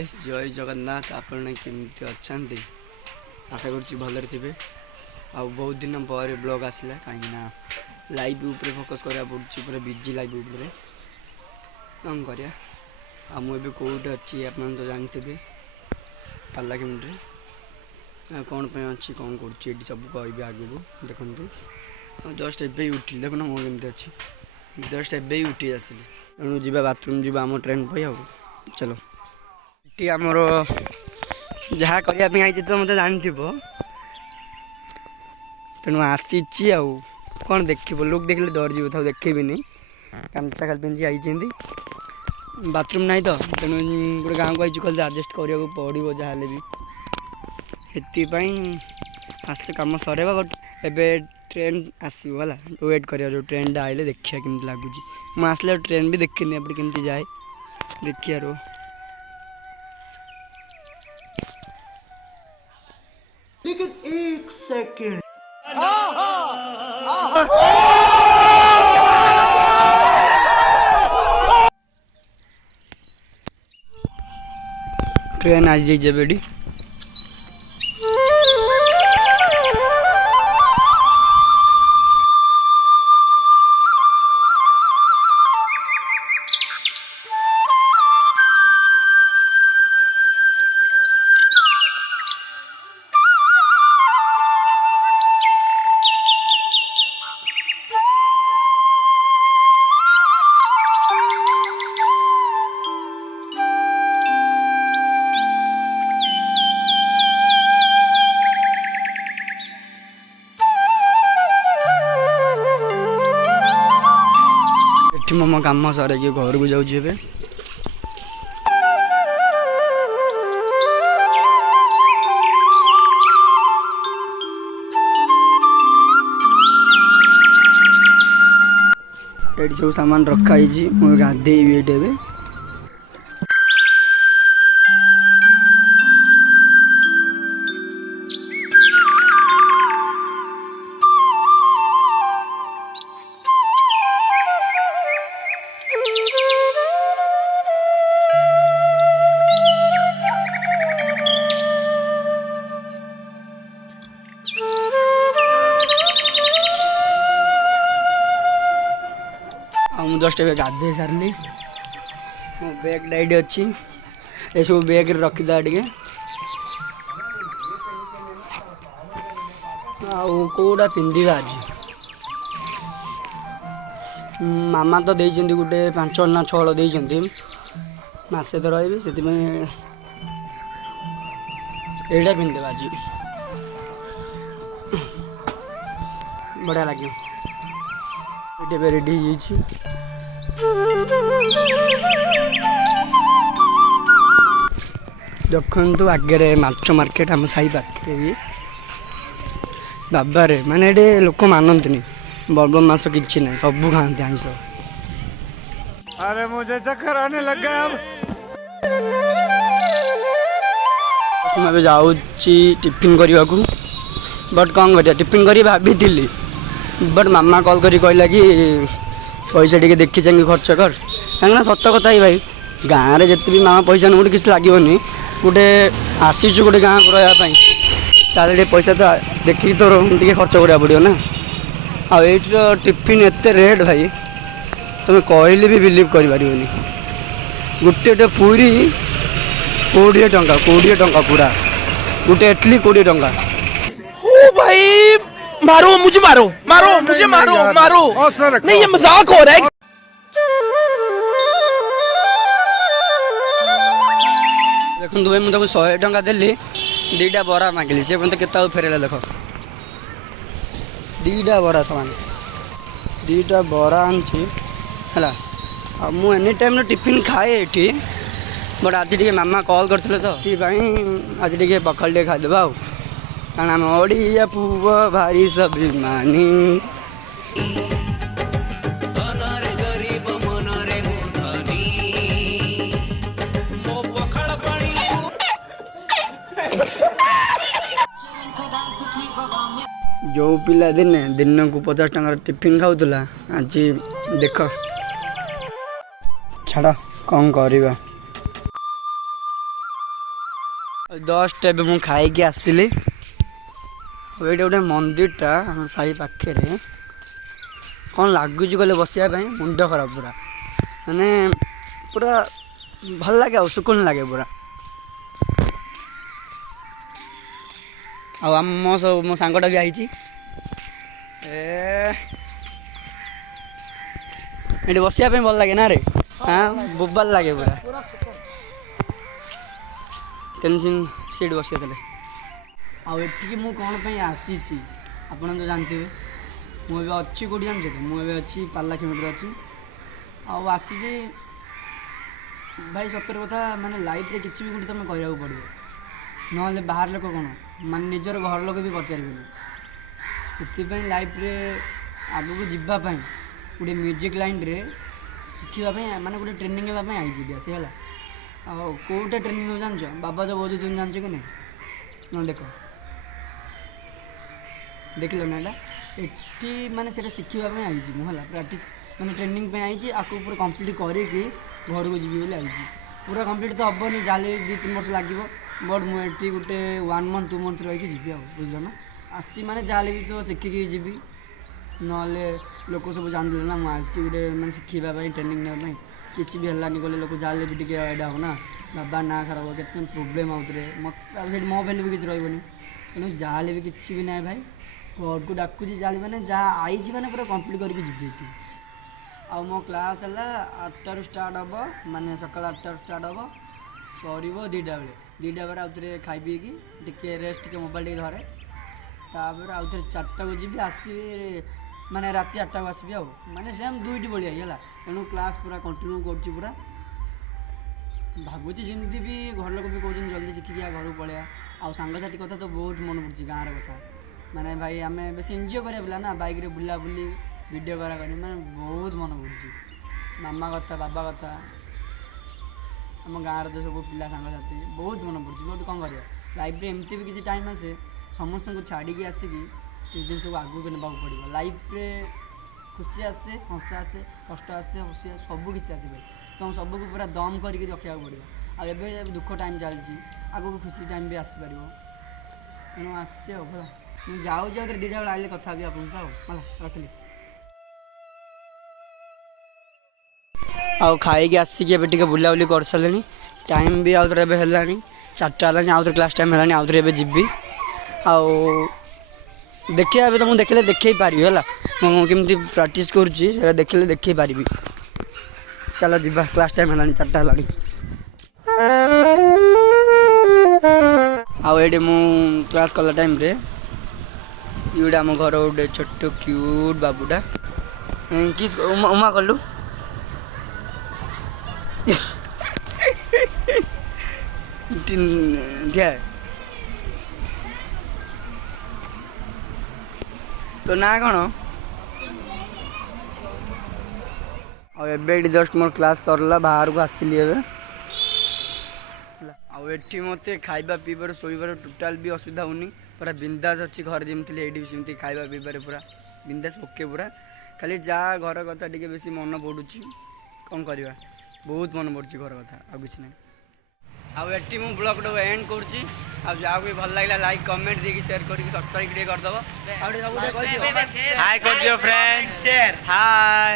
Guys जय जगन्नाथ आपण केमती अच्छा आशा करुच्ची भलरे थे आ बहुत दिन पर ब्लॉग आसला कहीं लाइव ऊपर फोकस करा पड़ुची पूरा बिजी लाइव ऊपर कौन करा मुझे कौटे अच्छी आप तो जानते पार्लामेंट कौन पे अच्छी कौन कर सब कह आगे देखो जस्ट एवं उठिल देखना मो केमती अच्छी जस्ट एवं उठी आसली तेणु जा बाथरूम जा आम ट्रेन पे चलो आमर जहाँ करने आई तो मत जानी तेणु आसी कौन देख लोक देख डर जीव था देखेबिनी गामछा खाली पिंधि आई बाथरूम ना तो तेणु गोटे गाँव को आई कल आडजस्ट करने पड़ो जहाँ भी से आस्ते कम सर बट एवं ट्रेन आसला वेट कर जो ट्रेन आइले देखिए केमती लगुच मुझे आसले ट्रेन भी देखनी एपटे केमती जाए देखिए लेकिन एक सेकंड ट्रेन आज जाइए बेडी मो कम सर घर को जाऊँ ये सब सामान रखाई मुझे गाधेबी ये जस्ट ए गाधे सारे मो बैग डाइट अच्छी ये सब बैग रखीदा टे आउटा पिंधा आज मामा तो देती गोटे 5 ना 6 देती मसे तो रही से यहाँ पिंधे आज बढ़िया लगे रेडी देखु आगे माछ मार्केट आम साई पाखे भी बाबारे माने ये लोक मानती बर्ब मास कि ना सब खाते आईस। अरे मुझे चक्कर आने लग गया अब मैं जाऊँ टिफिन करने को बट कौन कर टिफिन कर भाभी बट मामा कॉल करी कहला कि पैसा टे देखी चाहिए खर्च कर कहीं सत कथा ही भाई गाँव में जिते भी मामा पैसा गोटे किसी लगे गोटे आसीचु गोटे गाँव को रही पैसा तो देखिए तो टे खर्च करा पड़ो ना आईर टिफिन एत रेट भाई तुम कहले भी बिलीव कर गोटे पूरी 20 टंका पूरा गोटे इडली 20 टंका। ओ भाई मारो मुझे मारो नहीं ये मजाक हो रहा है। देखो भाई मुझे 100 टंका देली 2टा बरा मांगली से कहते के फेरला देख 2टा बरा सामान 2टा बरा आनी है मु एनी टाइम टिफिन खाए ये बट आज टे मामा कॉल करते तो आज टे पखाल टे खाईदे कारण आम ओडिया पुओ भारी स्वाभिमानी जो पिला दिने दिन को 50 टंका टिफिन खाऊला आज देख छाड़ कौन करवा जस्ट एबे मु खाई आसिली ये गोटे मंदिरटा हम साई पाखे कौन लगुच गले बसिया मुंड खराब पूरा माने पूरा भल लगे आ सुकून लगे पूरा आ मो सांगटा भी आई ये बसिया भल लगे ना रे हाँ बोबाल लगे पूरा टेंशन सीट बसिया आठी मु कौन आसी आप तो जानते मुझे अच्छी कौटी जानते तो मुझे अच्छी पार्लाखेमुंडी अच्छी आसी भाई सतर कथा माने लाइफ रे किसी भी गोटे तुम कहना पड़ो ना बाहर लोक कौन मान निजर घर लोक भी पचारे लाइफ रे आगू को जीवाई गोटे म्यूजिक लाइन रे शिखापी माने गोटे ट्रेनिंग होगापी आई सी है कौटे ट्रेनिंग हो जान बाबा जो बहुत तुम जान कि नहीं ना देख देख लो ना ये माने से शिखापी आई है प्राक्ट मैंने ट्रेनिंग पे आई आपको पूरा कंप्लीट करके घर को जीवी बोली आई पूरा कंप्लीट तो हेनी जहाँ 2-3 वर्ष लगे बट मुझे गोटे 1 मंथ 2 मंथ रही जी बुझल ना आसी माने जहाँ भी तो शिखिकी जीवी ना लोक सब जानते ना मुझे गोटे मैंने शिखापी ट्रेनिंग नापी किसी भी हलानी गले लोक जहाँ भी टे एडा हो ना बाबा ना खराब हो केते प्रोब्लेम आउे मत मो भैल्यू भी किसी रही तेणु जहाँ भी किसी भी ना भाई घर को डाकुची जहाँ मैंने जहाँ आई मैंने पूरा कंप्लीट करके जी आ मो क्लास है 8 स्टार्ट हम माने सकाल 8 स्टार्ट हम सर 2टा बेले आउे खाई पीकी टे रेस्ट टे मोबाइल टे धरे तापर आउे 4टा को जी आसबि माने राति 8टा को आसबि माने सेम 2टी भाई है तेणु क्लास पूरा कंटिन्यू करुँची पूरा भावुची जमी भी घर लोक भी कहते जल्दी शिखी घर को पलैया आउ सांगसाथी कथा तो बहुत मन पड़ी गाँव कथा माने भाई आम बेस एंजॉय करा पिला ना बाइक बुला बुली वीडियो करा मैंने बहुत मन पड़ी मामा कथा बाबा कथा आम गाँव तो सब पिला सांगसाथी बहुत मन पड़ी बट कौन कर लाइफ रे एमती भी किसी टाइम आसे समस्त को छाड़ी आसिकी किस दिन सब आगू को नाक पड़ो लाइफ रे खुशी आसे हस आसे कष्ट आसे हसी सब किसी आसे तुम सबको पूरा दम करके रखा पड़ो आए दुख टाइम चलती आगू खुशी टाइम भी आसपार तेणु आसचे भला मुझे जाऊँ 2टा बेले आइले कथा भी आपन रखिली आउ खाई आसिकी टे बुलाबुली कर सारे टाइम भी आउ थे 4टा है आउ थे क्लास टाइम है आउ थे जीवी आउ देखिए अभी तो मुझे देखले देखे पारि है मुझे प्राक्ट करुँची देखले देखे पारि चलो जीवा क्लास टाइम है 4टा है आए मु क्लास कला टाइम रे ये आम घर गोटे छोट क्यूट बाबूटा किस उमा कलु तो ना कौन एबे जस्ट मोर क्लास सरला बाहर को आसिली एठी मते खाइबा पीबार शोइबार टोटाल भी असुविधा होनी पूरा बिंदास अच्छी घर जमी थी ये सेमती खाइबा पीबार पूरा बिंदास ओके पूरा खाली जा घर कथा टे बेसी मन पड़ुची कौन करवा बहुत मन पड़ुची घर कथा आ किसी ना आठी मु ब्लॉग एंड करुँची आ भी भल लगे लाइक कमेंट देकी शेयर करके सब्सक्राइब करदब हाय कर दियो फ्रेंड्स शेयर हाय।